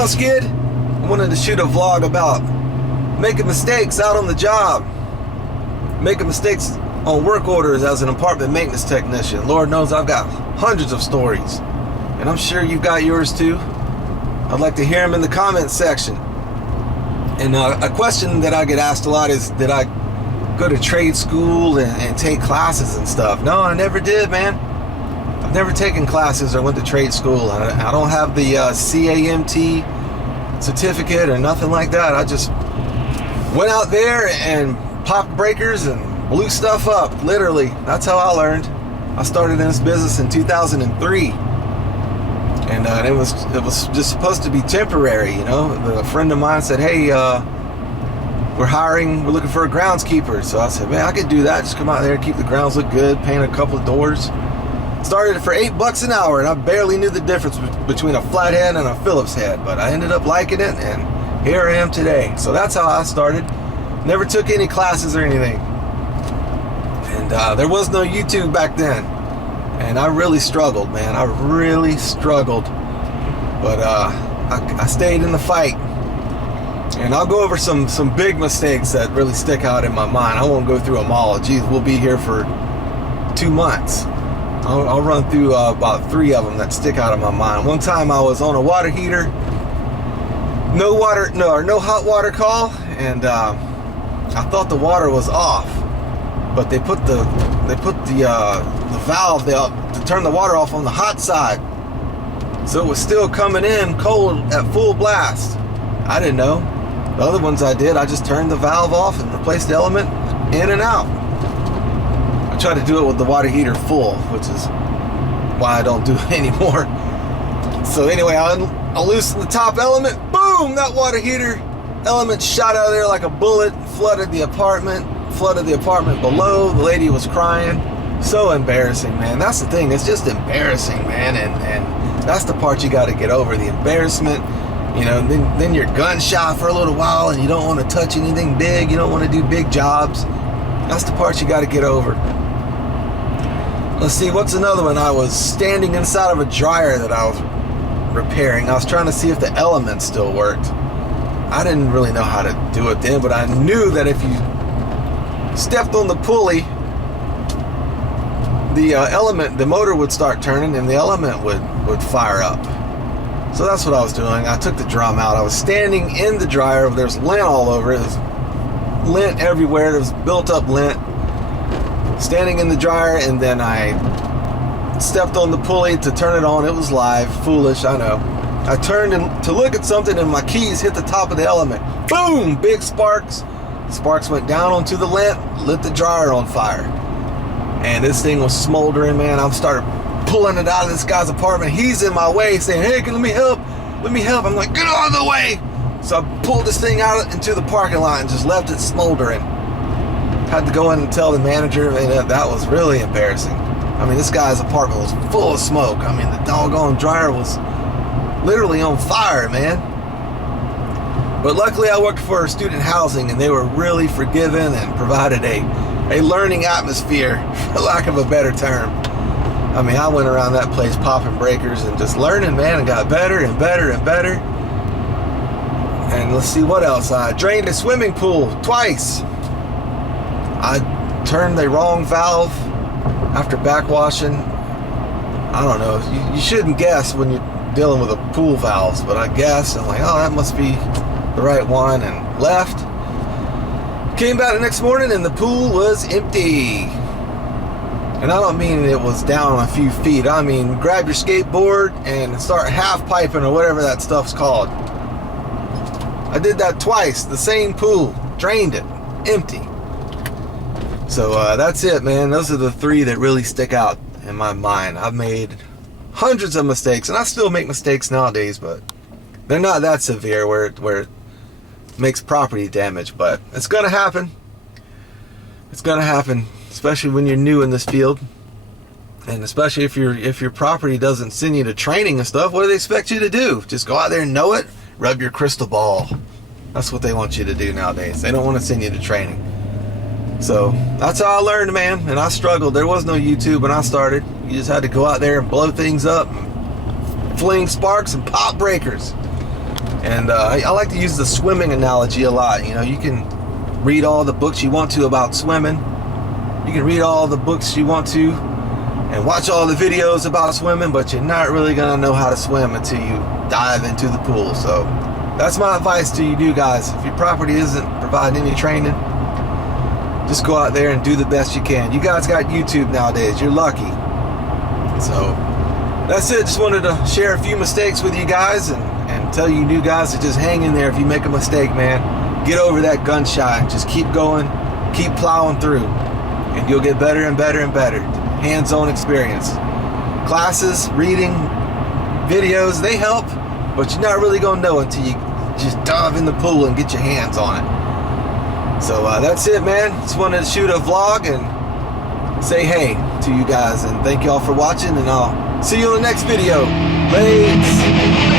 on, Skid? I wanted to shoot a vlog about making mistakes out on the job. Making mistakes on work orders as an apartment maintenance technician. Lord knows I've got hundreds of stories. And I'm sure you've got yours too. I'd like to hear them in the comments section. And a question that I get asked a lot is, did I go to trade school and take classes and stuff? No, I never did, man. I've never taken classes or went to trade school. I don't have the CAMT certificate or nothing like that. I just went out there and popped breakers and blew stuff up, literally. That's how I learned. I started in this business in 2003. And it was just supposed to be temporary, you know. A friend of mine said, hey, we're looking for a groundskeeper. So I said, man, I could do that. Just come out there, keep the grounds look good, paint a couple of doors. Started it for $8 an hour, and I barely knew the difference between a flathead and a Phillips head, but I ended up liking it, and here I am today. So that's how I started. Never took any classes or anything. And there was no YouTube back then. And I really struggled, man. I really struggled. But I stayed in the fight. And I'll go over some big mistakes that really stick out in my mind. I won't go through them all. Geez, we'll be here for 2 months. I'll run through about 3 of them that stick out in my mind. One time I was on a water heater. No hot water call. And I thought the water was off. But they put the valve to turn the water off on the hot side, so it was still coming in cold at full blast. I didn't know. The other ones I did, I just turned the valve off and replaced the element in and out. I try to do it with the water heater full, which is why I don't do it anymore. So anyway, I loosened the top element. Boom! That water heater element shot out of there like a bullet, flooded the apartment below. The lady was crying. So embarrassing, man. That's the thing. It's just embarrassing, man. And that's the part you got to get over, the embarrassment. You know, then you're gun shy for a little while, and you don't want to touch anything big. You don't want to do big jobs. That's the part you got to get over. Let's see, what's another one? I was standing inside of a dryer that I was repairing. I was trying to see if the element still worked. I didn't really know how to do it then, but I knew that if you stepped on the pulley, the motor would start turning and the element would fire up. So that's what I was doing. I took the drum out. I was standing in the dryer. There's lint all over it. There's lint everywhere. There's built up lint. Standing in the dryer, and then I stepped on the pulley to turn it on. It was live. Foolish, I know. I turned to look at something, and my keys hit the top of the element. Boom! Big sparks. Sparks went down onto the lint, lit the dryer on fire. And this thing was smoldering, man. I started pulling it out of this guy's apartment. He's in my way saying, hey, let me help. Let me help. I'm like, get out of the way. So I pulled this thing out into the parking lot and just left it smoldering. Had to go in and tell the manager, and that was really embarrassing. I mean, this guy's apartment was full of smoke. I mean, the doggone dryer was literally on fire, man. But luckily I worked for student housing, and they were really forgiving and provided a learning atmosphere, for lack of a better term. I mean, I went around that place popping breakers and just learning, man, and got better and better and better. And let's see what else. I drained a swimming pool twice. I turned the wrong valve after backwashing. I don't know. You shouldn't guess when you're dealing with a pool valves, but I guessed. I'm like, oh, that must be the right one, and left. Came back the next morning and the pool was empty. And I don't mean it was down a few feet. I mean, grab your skateboard and start half piping or whatever that stuff's called. I did that twice. The same pool. Drained it. Empty. So that's it, man. Those are the 3 that really stick out in my mind. I've made hundreds of mistakes, and I still make mistakes nowadays, but they're not that severe where it makes property damage. But it's gonna happen. It's gonna happen, especially when you're new in this field, and especially if your property doesn't send you to training and stuff. What do they expect you to do? Just go out there and know it? Rub your crystal ball. That's what they want you to do nowadays. They don't want to send you to training. So that's how I learned, man. And I struggled. There was no YouTube when I started. You just had to go out there and blow things up, fling sparks and pop breakers. And I like to use the swimming analogy a lot. You know, you can read all the books you want to about swimming. You can read all the books you want to and watch all the videos about swimming, but you're not really gonna know how to swim until you dive into the pool. So that's my advice to you guys. If your property isn't providing any training, just go out there and do the best you can. You guys got YouTube nowadays. You're lucky. So that's it. Just wanted to share a few mistakes with you guys and tell you new guys to just hang in there. If you make a mistake, man, get over that gun shy and just keep going, keep plowing through, and you'll get better and better and better. Hands-on experience. Classes, reading, videos, they help, but you're not really gonna know until you just dive in the pool and get your hands on it. So that's it, man. Just wanted to shoot a vlog and say hey to you guys, and thank y'all for watching, and I'll see you in the next video. Thanks.